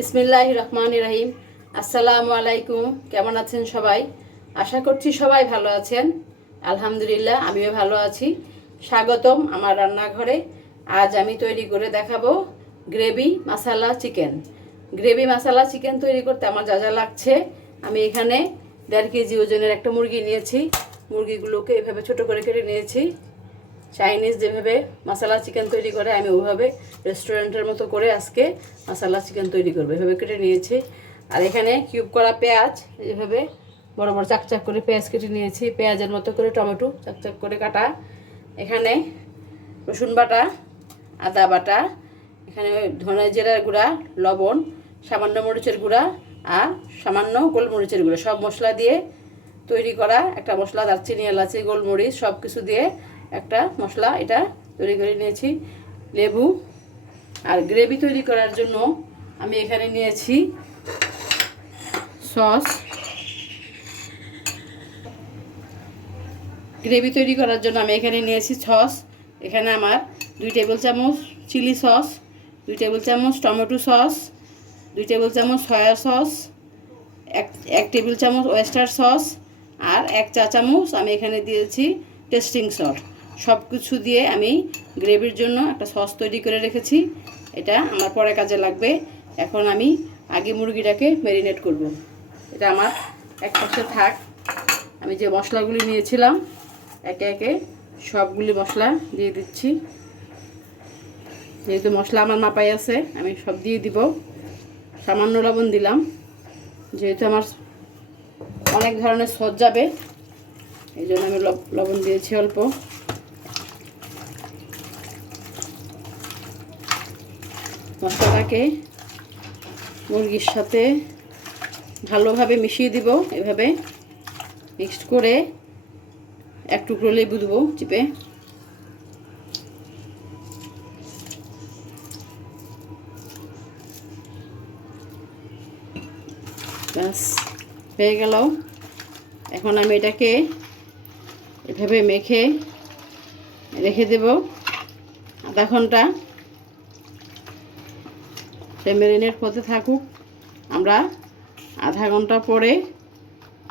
বিসমিল্লাহির রহমানির রহিম। আসসালামু আলাইকুম। কেমন আছেন সবাই? আশা করছি সবাই ভালো আছেন। আলহামদুলিল্লাহ, আমিও ভালো আছি। স্বাগতম আমার রান্নাঘরে। আজ আমি তৈরি করে দেখাবো গ্রেভি মশলা চিকেন। গ্রেভি মশলা চিকেন তৈরি করতে আমার যা যা লাগছে, আমি এখানে 1.5 কেজি ওজনের একটা মুরগি নিয়েছি। মুরগিগুলোকে এভাবে ছোট করে কেটে নিয়েছি। চাইনিজ যেভাবে মশলা চিকেন তৈরি করে, আমি ওইভাবে রেস্টুরেন্টের মতো করে আজকে মশলা চিকেন তৈরি করবো। এভাবে কেটে নিয়েছি। আর এখানে কিউব করা পেঁয়াজ, এইভাবে বড় বড় চাকচাক করে পেঁয়াজ কেটে নিয়েছি। পেঁয়াজের মতো করে টমেটো চাকচাক করে কাটা। এখানে রসুন বাটা, আদা বাটা, এখানে ধনে জিরার গুঁড়া, লবণ, সামান্য মরিচের গুঁড়া আর সামান্য গোলমরিচের গুঁড়া, সব মশলা দিয়ে তৈরি করা একটা মশলা। দারচিনি, এলাচি, গোলমরিচ সব কিছু দিয়ে একটা মশলা এটা তৈরি করে নিয়েছি। লেবু। আর গ্রেভি তৈরি করার জন্য আমি এখানে নিয়েছি সস। গ্রেভি তৈরি করার জন্য আমি এখানে নিয়েছি সস। এখানে আমার 2 টেবিল চামচ চিলি সস, 2 টেবিল চামচ টমেটো সস, 2 টেবিল চামচ সয়া সস, 1 টেবিল চামচ ওয়েস্টার সস আর 1 চা চামচ আমি এখানে দিয়েছি টেস্টিং সল্ট। সব কিছু দিয়ে আমি গ্রেভির জন্য একটা সস তৈরি করে রেখেছি। এটা আমার পরে কাজে লাগবে। এখন আমি আগে মুরগিটাকে ম্যারিনেট করব। এটা আমার এক পাশে থাক। আমি যে মশলাগুলি নিয়েছিলাম একে একে সবগুলি মশলা দিয়ে দিচ্ছি। যেহেতু মশলা আমার মাপাই আছে, আমি সব দিয়ে দিব। সামান্য লবণ দিলাম, যেহেতু আমার অনেক ধরনের সস যাবে, এই জন্য আমি লবণ দিয়েছি অল্প। মশলাটাকে মুরগির সাথে ভালোভাবে মিশিয়ে দিব। এভাবে মিক্সড করে এক টুকরো লেবু দেবো চিপে। ব্যাস হয়ে গেল। এখন আমি এটাকে এভাবে মেখে রেখে দেব আধা ঘন্টা। সে ম্যারিনেট হতে থাকুক। আমরা আধা ঘন্টা পরে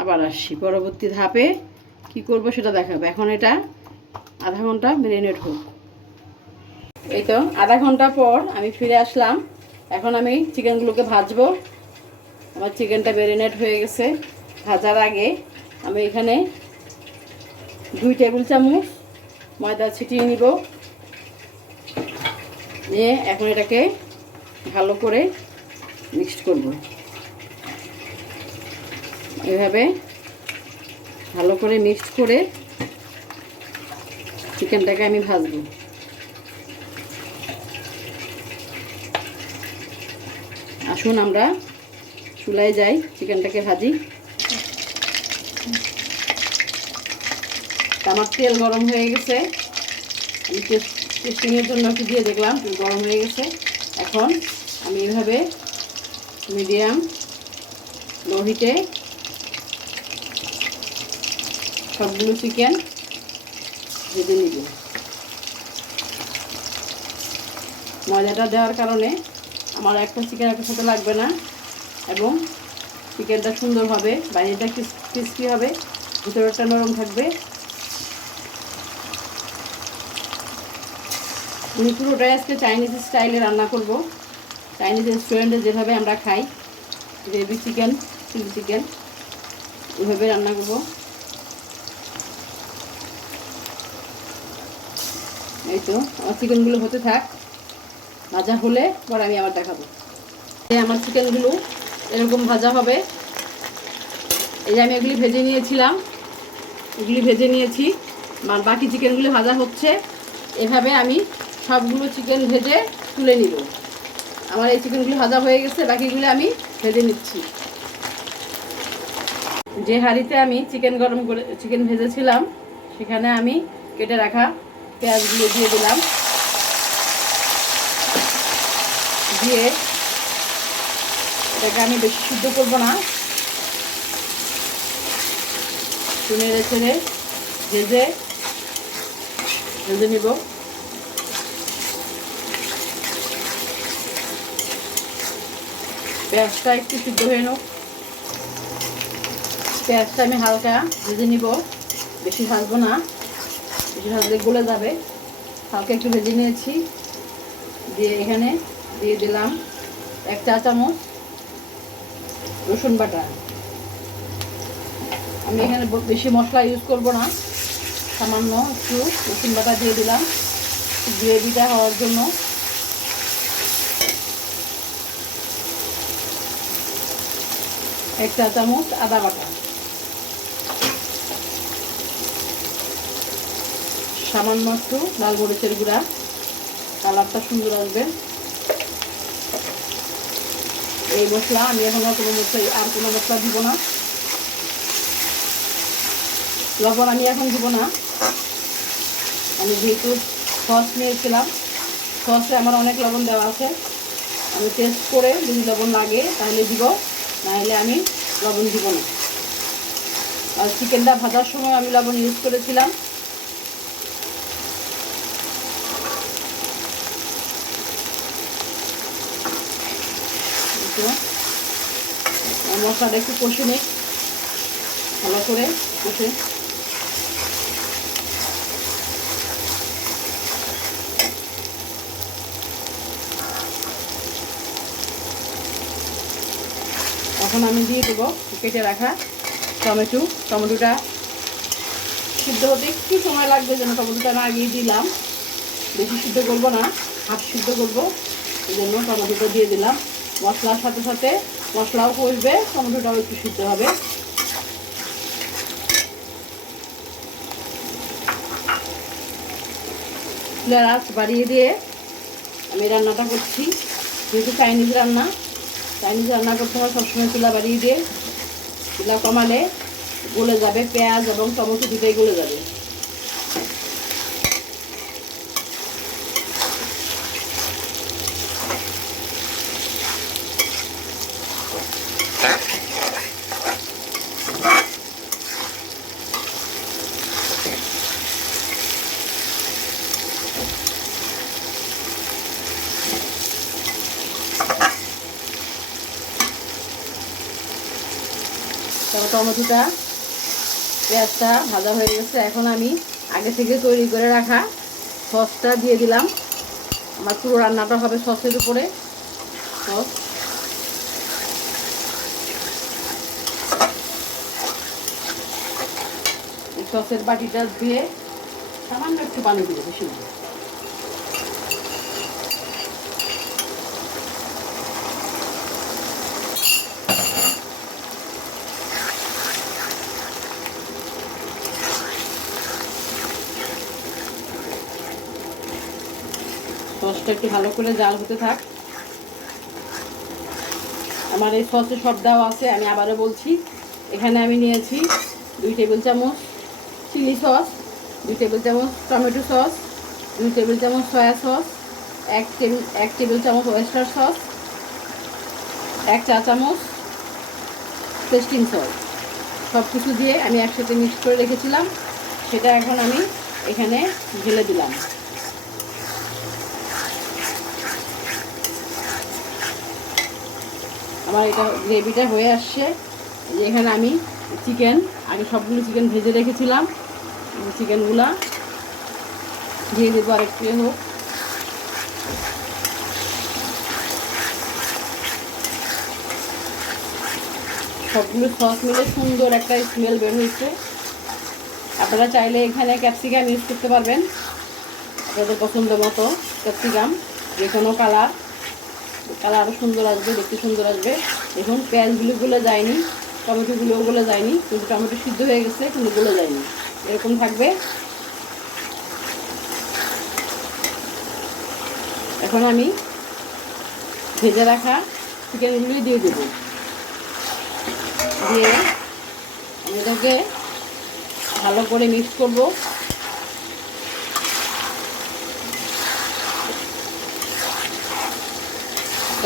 আবার আসছি। পরবর্তী ধাপে কি করব সেটা দেখাবো। এখন এটা আধা ঘন্টা ম্যারিনেট হোক। এই তো আধা ঘন্টা পর আমি ফিরে আসলাম। এখন আমি চিকেনগুলোকে ভাজবো। আমার চিকেনটা ম্যারিনেট হয়ে গেছে। ভাজার আগে আমি এখানে 2 টেবিল চামচ ময়দা ছিটিয়ে নিব। নিয়ে এখন এটাকে ভালো করে মিক্সড করব। এভাবে ভালো করে মিক্সড করে চিকেনটাকে আমি ভাজবো। আসুন আমরা চুলায় যাই, চিকেনটাকে ভাজি। আমার তেল গরম হয়ে গেছে। আমি টেস্টিংয়ের জন্য একটু দিয়ে দেখলাম, গরম হয়ে গেছে। এখন আমি এভাবে মিডিয়াম লো হিটে সবগুলো চিকেন ভেজে নিব। ময়দাটা দেওয়ার কারণে আমার একটা চিকেন একটা সাথে লাগবে না এবং চিকেনটা সুন্দর হবে। বাইরেটা ক্রিস্পি হবে, ভিতরটা নরম থাকবে। আমি পুরোটাই আজকে চাইনিজ স্টাইলে রান্না করব। চাইনিজ রেস্টুরেন্টে যেভাবে আমরা খাই, গ্রেভি চিকেন, চিলি চিকেন, ওইভাবে রান্না করব। এই তো আমার চিকেনগুলো হতে থাক। ভাজা হলে পরে আমি আবার দেখাবো। আমার চিকেনগুলো এরকম ভাজা হবে। এই যে আমি এগুলি ভেজে নিয়েছিলাম, এগুলি ভেজে নিয়েছি। বাকি চিকেনগুলো ভাজা হচ্ছে। এভাবে আমি সবগুলো চিকেন ভেজে তুলে নিব। আমার এই চিকেনগুলো ভাজা হয়ে গেছে, বাকিগুলো আমি ভেজে নিচ্ছি। যে হাঁড়িতে আমি চিকেন ভেজেছিলাম, সেখানে আমি কেটে রাখা পেঁয়াজগুলো দিয়ে দিলাম। দিয়ে এটাকে আমি বেশি সিদ্ধ করবো না, নেড়ে ছেড়ে ভেজে নিব। পেঁয়াজটা একটু সিদ্ধ হয়ে নোক। পেঁয়াজটা আমি হালকা ভেজে নিব, বেশি ভাজবো না, বেশি ভাজলে গলে যাবে। হালকা একটু ভেজে নিয়েছি, দিয়ে এখানে দিয়ে দিলাম 1 চা চামচ রসুন বাটা। আমি এখানে বেশি মশলা ইউজ করব না, সামান্য একটু রসুন বাটা দিয়ে দিলাম গ্রেভিটা হওয়ার জন্য। এক চা চামচ আদা বাটা, সামান্য একটু লাল মরিচের গুঁড়া, কালারটা সুন্দর আসবে। এই মশলা আমি এখন আর কোনো মশলা দিব না। লবণ আমি এখন দিব না, আমি যেহেতু সস নিয়েছিলাম, সসে আমার অনেক লবণ দেওয়া আছে। আমি টেস্ট করে যদি লবণ লাগে তাহলে দিব, নাহলে আমি লবণ দিব না। আর চিকেনটা ভাজার সময় আমি লবণ ইউজ করেছিলাম। মশলাটা একটু কষে নিই, ভালো করে কষে। এখন আমি দিয়ে দেবো কেটে রাখা টমেটোটা সিদ্ধ হতে একটু সময় লাগবে, যেন টমেটোটা না আগিয়ে দিলাম। বেশি সিদ্ধ করবো না, হাফ সিদ্ধ করবো, এই জন্য টমেটোটা দিয়ে দিলাম। মশলার সাথে সাথে মশলাও কষবে, টমেটোটাও একটু সিদ্ধ হবে। চুলার আঁচ বাড়িয়ে দিয়ে আমি রান্নাটা করছি, যেহেতু চাইনিজ রান্না করতে হয় সবসময় চুলা বাড়িয়ে দিয়ে। চুলা কমালে গলে যাবে, পেঁয়াজ এবং টমেটো দুটোই গলে যাবে। তারপর টমেটোটা পেঁয়াজটা ভাজা হয়ে গেছে। এখন আমি আগে থেকে তৈরি করে রাখা সসটা দিয়ে দিলাম। আমার পুরো রান্নাটা হবে সসের উপরে। সস এই সসের বাটিটা দিয়ে সামান্য একটু পানি দিয়ে বেশি না। সসটা একটু ভালো করে জাল হতে থাক। আমার এই সসে সব দেওয়া আছে, আমি আবারও বলছি। এখানে আমি নিয়েছি 2 টেবিল চামচ চিলি সস, 2 টেবিল চামচ টমেটো সস, 2 টেবিল চামচ সয়া সস, 1 টেবিল চামচ ওয়েস্টার সস, 1 চা চামচ টেস্টিং সস। সব কিছু দিয়ে আমি একসাথে মিক্স করে রেখেছিলাম, সেটা এখন আমি এখানে ঢেলে দিলাম। আমার এটা গ্রেভিটা হয়ে আসছে। এখানে আমি সবগুলো চিকেন ভেজে রেখেছিলাম, চিকেনগুলা দিয়ে দেবো আরেকটু হোক। সবগুলো সস মিলে সুন্দর একটা স্মেল বের হয়েছে। আপনারা চাইলে এখানে ক্যাপসিকাম ইউজ করতে পারবেন, আপনাদের পছন্দ মতো ক্যাপসিকাম, যে কোনো কালারও সুন্দর আসবে, দেখতে সুন্দর আসবে। দেখুন পেঁয়াজগুলো গলে যায়নি, টমেটোগুলোও গলে যায়নি, কিন্তু টমেটো সিদ্ধ হয়ে গেছে কিন্তু গলে যায়নি, এরকম থাকবে। এখন আমি ভেজে রাখা চিকেনগুলি দিয়ে দেব, দিয়ে আমি এটাকে ভালো করে মিক্স করব।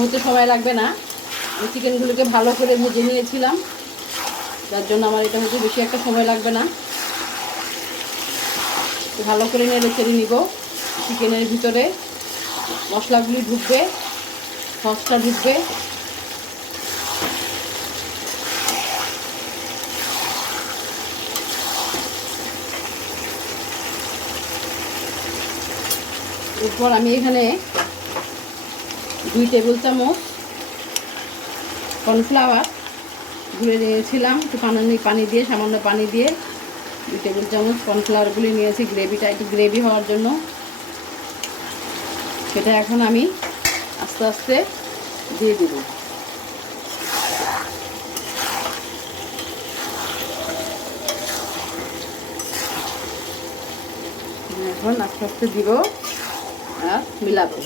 হতে সময় লাগবে না, আমি চিকেনগুলোকে ভালো করে ভেজে নিয়েছিলাম, যার জন্য আমার এটা হতে বেশি একটা সময় লাগবে না। ভালো করে নেড়ে চেড়ে নিব। চিকেনের ভিতরে মশলাগুলি ঢুকবে, সসটা ঢুকবে, এরপর আমি এখানে 2 টেবিল চামচ কর্নফ্লাওয়ার গুলে নিয়েছিলাম, একটু পানি দিয়ে, সামান্য পানি দিয়ে 2 টেবিল চামচ কর্নফ্লাওয়ার গুলে নিয়েছি গ্রেভিটা একটু গ্রেভি হওয়ার জন্য। সেটা এখন আমি আস্তে আস্তে দিয়ে দেব। এখন আস্তে আস্তে দিব আর মিলাবো।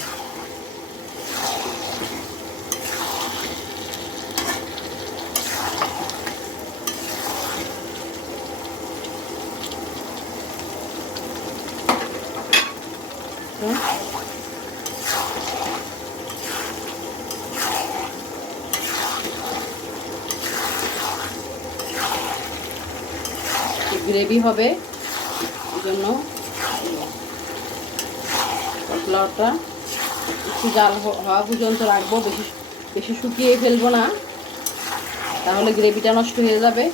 গ্রেভি হবে এই জন্য কর্নফ্লাওয়ারটা একটু জাল হওয়া পর্যন্ত রাখবো, বেশি বেশি শুকিয়ে ফেলবো না, তাহলে গ্রেভিটা নষ্ট হয়ে যাবে।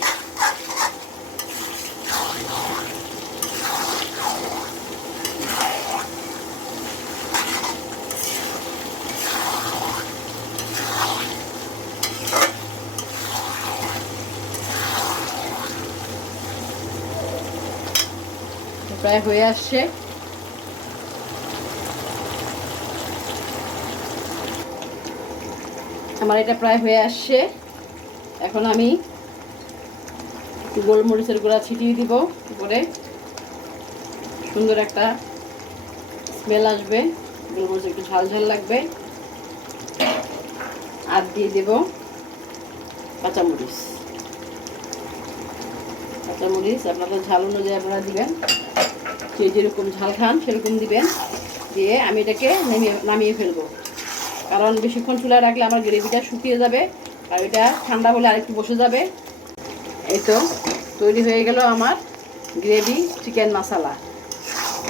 প্রায় হয়ে আসছে। আমার এটা প্রায় হয়ে আসছে। এখন আমি একটু গোলমরিচের গুঁড়া ছিটিয়ে দিব উপরে, সুন্দর একটা স্মেল আসবে, গোলমরিচ একটু ঝাল ঝাল লাগবে। আর দিয়ে দেব কাঁচামরিচ। কাঁচামরিচ আপনাদের ঝাল অনুযায়ী আপনারা দিবেন, যে যেরকম ঝাল খান সেরকম দিবেন। দিয়ে আমি এটাকে নামিয়ে ফেলবো, কারণ বেশিক্ষণ চুলায় রাখলে আমার গ্রেভিটা শুকিয়ে যাবে আর এটা ঠান্ডা হলে আরেকটু বসে যাবে। এই তো তৈরি হয়ে গেল আমার গ্রেভি চিকেন মশলা,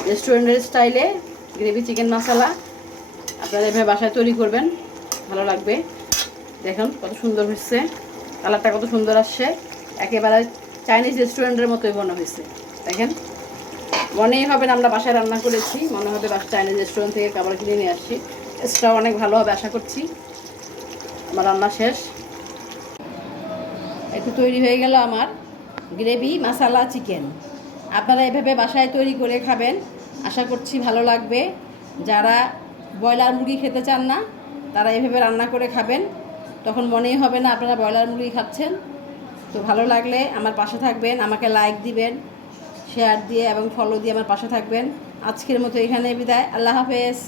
রেস্টুরেন্টের স্টাইলে গ্রেভি চিকেন মশলা। আপনারা এভাবে বাসায় তৈরি করবেন, ভালো লাগবে। দেখুন কত সুন্দর হচ্ছে, কালারটা কত সুন্দর আসছে, একেবারে চাইনিজ রেস্টুরেন্টের মতোই মনে হয়েছে। দেখেন, মনেই হবে না আমরা বাসায় রান্না করেছি, মনে হবে চাইনিজ রেস্টুরেন্ট থেকে খাবার কিনে নিয়ে আসছি। টেস্টটাও অনেক ভালো হবে আশা করছি। আমার রান্না শেষ, একটু তৈরি হয়ে গেল আমার গ্রেভি মশলা চিকেন। আপনারা এভাবে বাসায় তৈরি করে খাবেন, আশা করছি ভালো লাগবে। যারা ব্রয়লার মুরগি খেতে চান না তারা এভাবে রান্না করে খাবেন, তখন মনেই হবে না আপনারা ব্রয়লার মুরগি খাচ্ছেন। তো ভালো লাগলে আমার পাশে থাকবেন, আমাকে লাইক দিবেন, শেয়ার দিয়ে এবং ফলো দিয়ে আমার পাশে থাকবেন। আজকের মতো এখানে বিদায়, আল্লাহ হাফেজ।